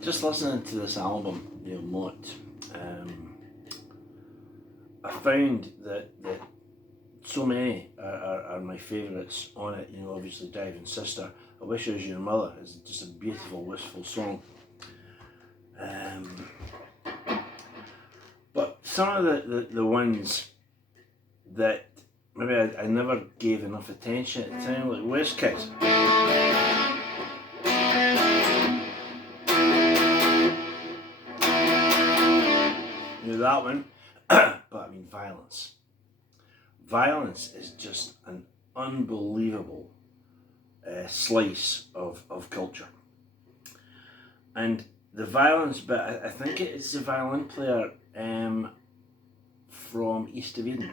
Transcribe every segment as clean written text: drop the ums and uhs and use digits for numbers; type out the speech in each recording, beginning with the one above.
just listening to this album, Mott, I found that so many are my favourites on it. Obviously Driving Sister, I Wish I Was Your Mother is just a beautiful, wistful song. But some of the ones that maybe I never gave enough attention at the time, like West Kids. That one. But I mean, Violence. Violence is just an unbelievable slice of culture. And the Violence bit, I think it's the violin player from East of Eden.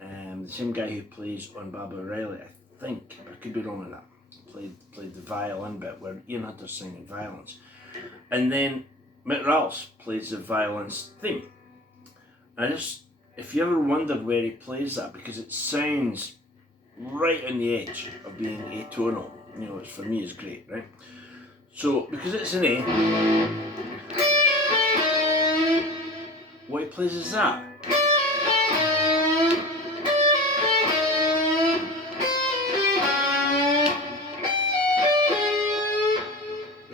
The same guy who plays on Baba O'Reilly, I think, I could be wrong on that, played the violin bit where Ian Hunter's singing Violence. And then Mick plays the violence theme. If you ever wondered where he plays that, because it sounds right on the edge of being atonal, for me it's great, right? So, because it's an A, what he plays is that.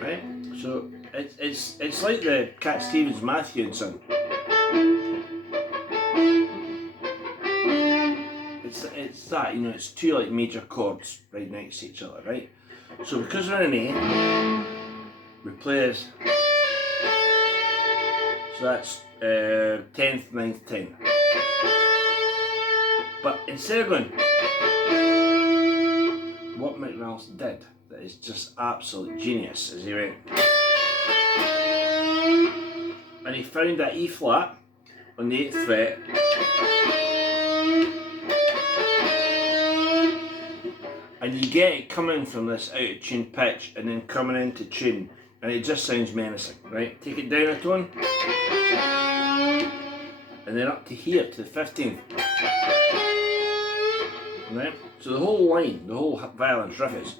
Right? So, it's like the Cat Stevens Matthew and Son. It's that, it's two like major chords right next to each other, right? So because we're in A, we play this. So that's 10th, 9th, 10th. But instead of going, what Mick did that is just absolute genius is he went, and he found that E flat on the 8th fret, and you get it coming from this out of tune pitch and then coming into tune, and it just sounds menacing, right? Take it down a tone, and then up to here, to the 15th. Right? So the whole line, the whole violence riff is.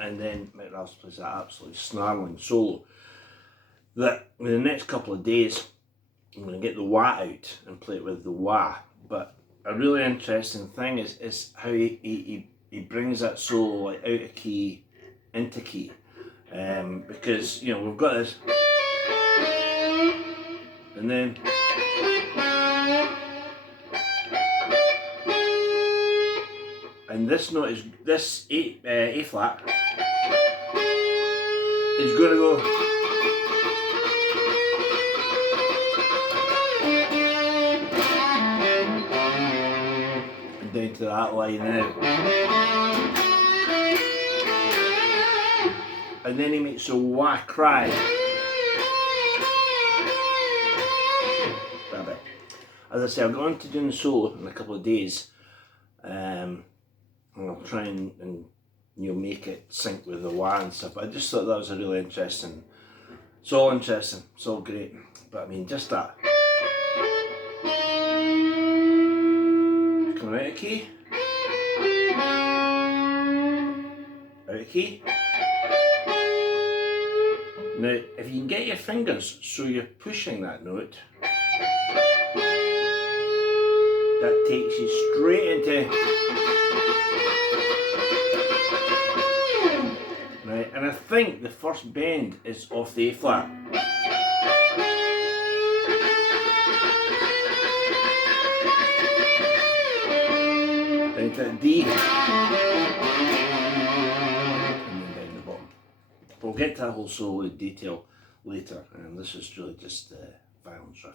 And then Mick plays that absolutely snarling solo that in the next couple of days I'm going to get the wah out and play it with the wah. But a really interesting thing is how he brings that solo like out of key into key, because we've got this, and then and this note is this A flat is going to go down to that line now, and then he makes a wah cry. That bit. As I say, I'll go on to doing the solo in a couple of days. And I'll try and make it sync with the wah and stuff. But I just thought that was a really interesting. It's all interesting. It's all great. But I mean, just that. Coming out of key. Out of key. Now, if you can get your fingers so you're pushing that note, that takes you straight into. Right, and I think the first bend is off the A flat. Down to the D. And then down the bottom. We'll get to that whole solo in detail later, and this is really just the violence riff.